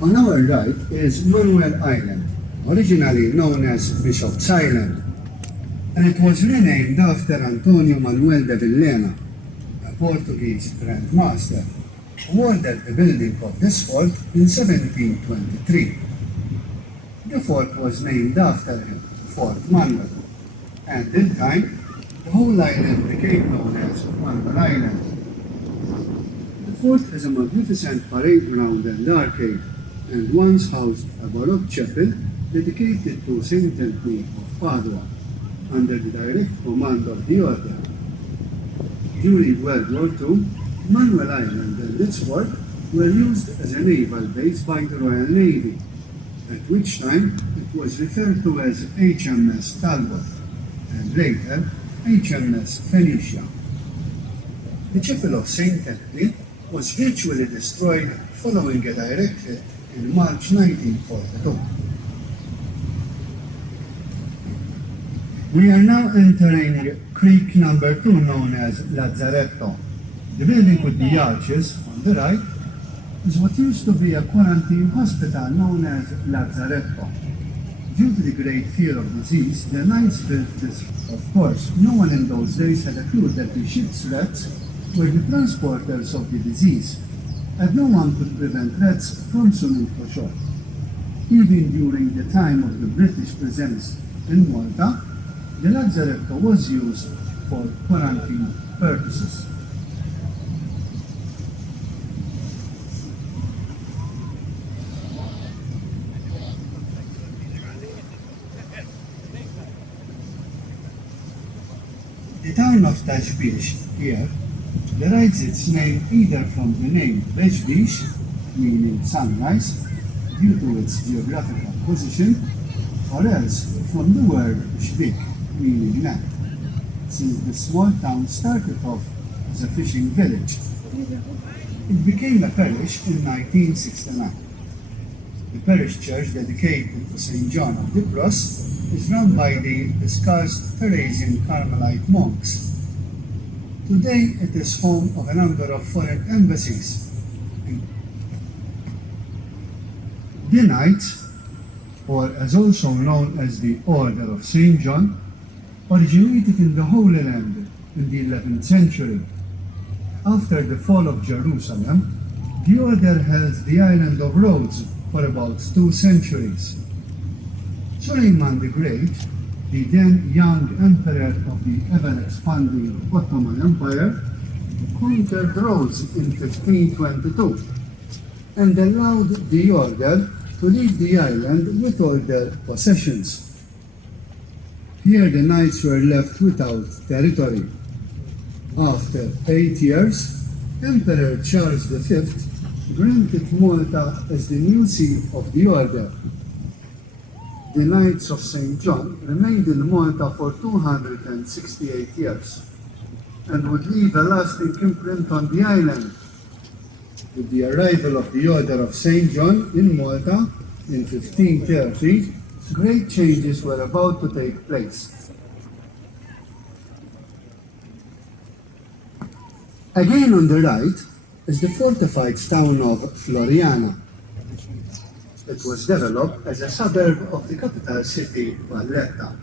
On our right is Manuel Island, originally known as Bishop's Island, and it was renamed after Antonio Manuel de Villena, a Portuguese Grand Master, who ordered the building of this fort in 1723. The fort was named after him, Fort Manuel, and in time, the whole island became known as Manuel Island. The fort is a magnificent parade ground and arcade, and once housed a Baroque chapel dedicated to Saint Anthony of Padua, under the direct command of the Order. During World War II, Manuel Island and its fort were used as a naval base by the Royal Navy, at which time it was referred to as HMS Talbot, and later HMS Phoenicia. The chapel of Saint Anthony was virtually destroyed following a direct hit in March 1942. We are now entering creek number 2, known as Lazzaretto. The building with the arches on the right is what used to be a quarantine hospital known as Lazzaretto. Due to the great fear of disease, the Knights built this. Of course, no one in those days had a clue that the ship's rats were the transporters of the disease, and no one could prevent rats from swimming for shore. Even during the time of the British presence in Malta, the Lazzaretto was used for quarantine purposes. The town of Tashbish here derives its name either from the name Beshbish, meaning sunrise, due to its geographical position, or else from the word Shbik, meaning land, since the small town started off as a fishing village. It became a parish in 1969. The parish church dedicated to St. John of the Cross is run by the discussed Theresian Carmelite monks. Today it is home of a number of foreign embassies. The Knights, or as also known as the Order of St. John, originated in the Holy Land in the 11th century. After the fall of Jerusalem, the order held the island of Rhodes for about 2 centuries. Suleiman the Great, the then young emperor of the ever-expanding Ottoman Empire, conquered Rhodes in 1522 and allowed the order to leave the island with all their possessions. Here the Knights were left without territory. After 8 years, Emperor Charles V granted Malta as the new seat of the order. The Knights of St. John remained in Malta for 268 years and would leave a lasting imprint on the island. With the arrival of the Order of St. John in Malta in 1530, great changes were about to take place. Again on the right is the fortified town of Floriana. It was developed as a suburb of the capital city, Valletta.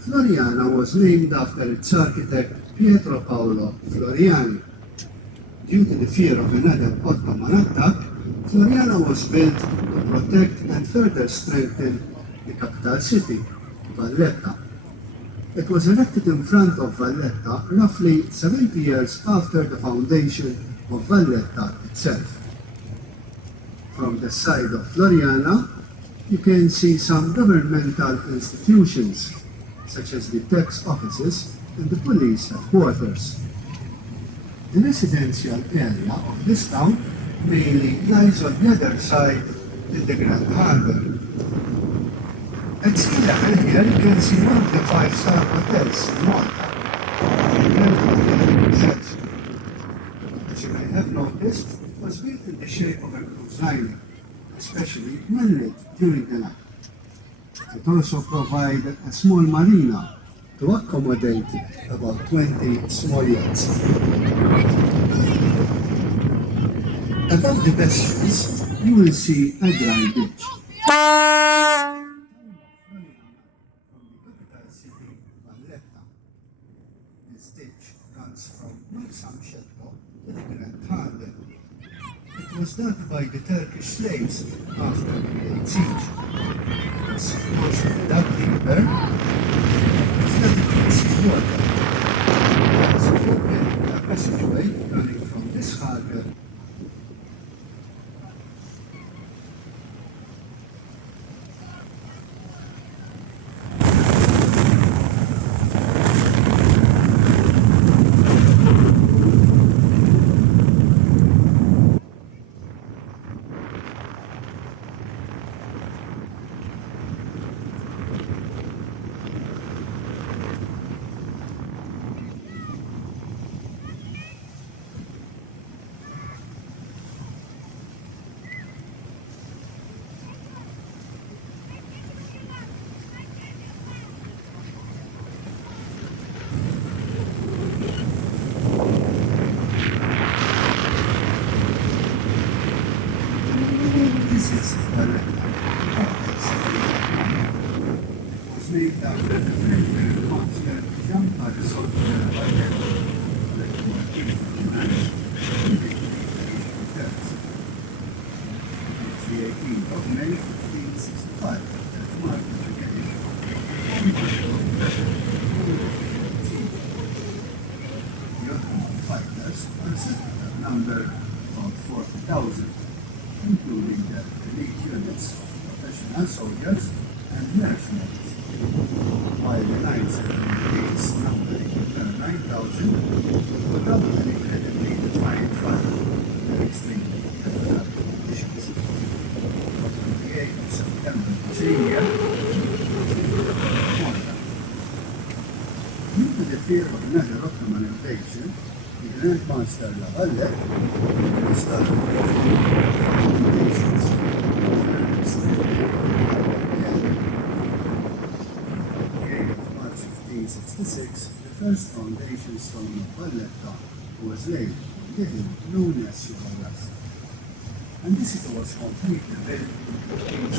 Floriana was named after its architect Pietro Paolo Floriani. Due to the fear of another Ottoman attack, Floriana was built to protect and further strengthen the capital city, Valletta. It was erected in front of Valletta roughly 70 years after the foundation of Valletta itself. From the side of Floriana, you can see some governmental institutions, such as the tax offices and the police headquarters. The residential area of this town mainly lies on the other side in the Grand Harbour. At sea level here you can see one of the 5-star hotels in Malta, as you may have noticed, it was built in the shape of a cruise liner, especially when lit during the night. It also provided a small marina to accommodate about 20 small yachts. Above the bastions, you will see a dry ditch. From the capital city, Valletta. This ditch runs from Wilson Shetto to the Grand Harbour. It was dug by the Turkish slaves after the Great Siege. It's supposed to be dug deeper so that it can see water. There is a passageway running from this harbour. This is Valletta. It was named after the French monster Jean-Paul Valletta, that was king of France in the 1830s. It's the 18th of May 1565 that marked the beginning of the Ottoman fighters are said to have numbered about 40,000. Including the elite units, professional soldiers, and mercenaries. While the knights and kings numbering 9,000 were probably incredibly defiant fire in extremely difficult conditions. On the 8th of September the same year, Malta. Due to the fear of another Ottoman invasion, the Grand Master La Valletta started foundations of March 1566, the first foundation stone of Valletta was laid, given known as Sugarras. And this it was completely built in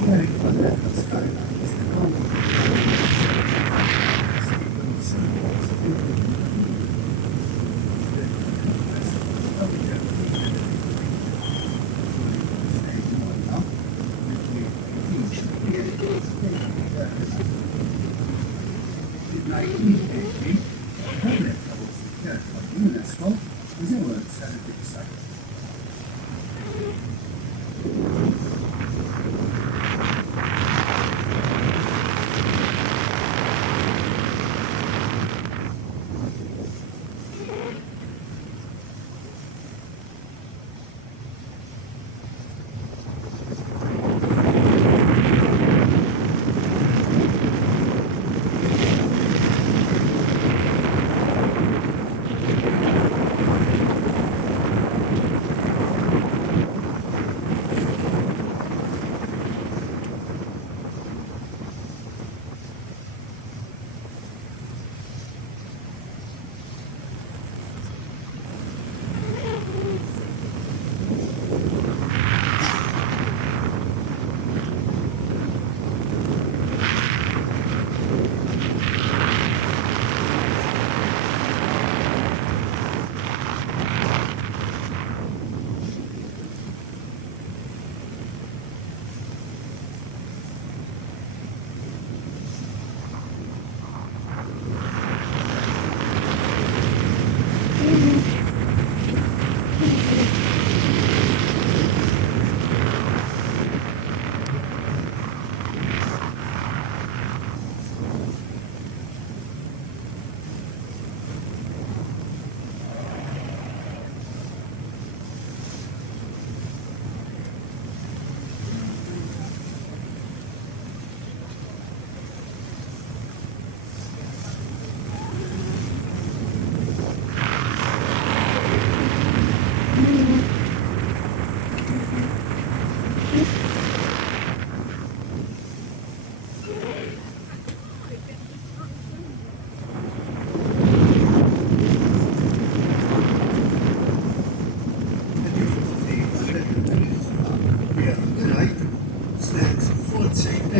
sharing Valletta's skyline is the common In 1980, Valletta was declared by UNESCO as a World Heritage Site.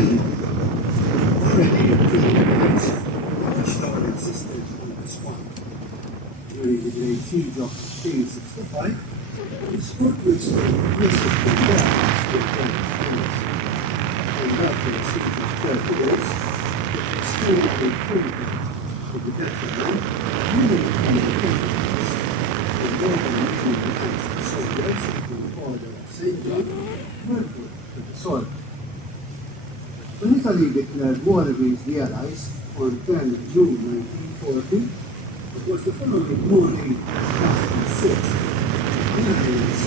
ended. Already in 2008, the star existed on this one. During the great siege of 1865, the sport was aggressively balanced with French force. And after a siege of 30 years, it was still a critical to the detriment of many countries, involving many advanced soldiers in the order of St. John were put to the sword. When Italy declared war against the Allies on 10 June 1940, it was the following morning at 6. The Netherlands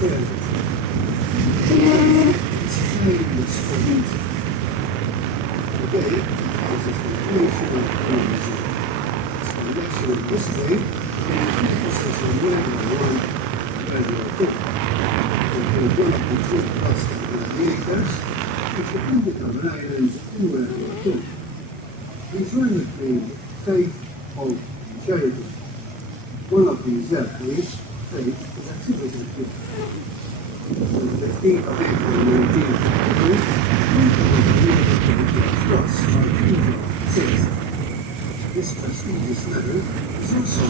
failed. It's famous for music. Today, this is the creation of music. Its national history and emphasis on World War I and World War II. And one of the two Protestant gladiators which defended our islands in World War II. These were nicknamed Faith, Hope, and Charity. One of these airplanes, Faith, is exhibited here. On the 15th of April 1942, This prestigious medal is also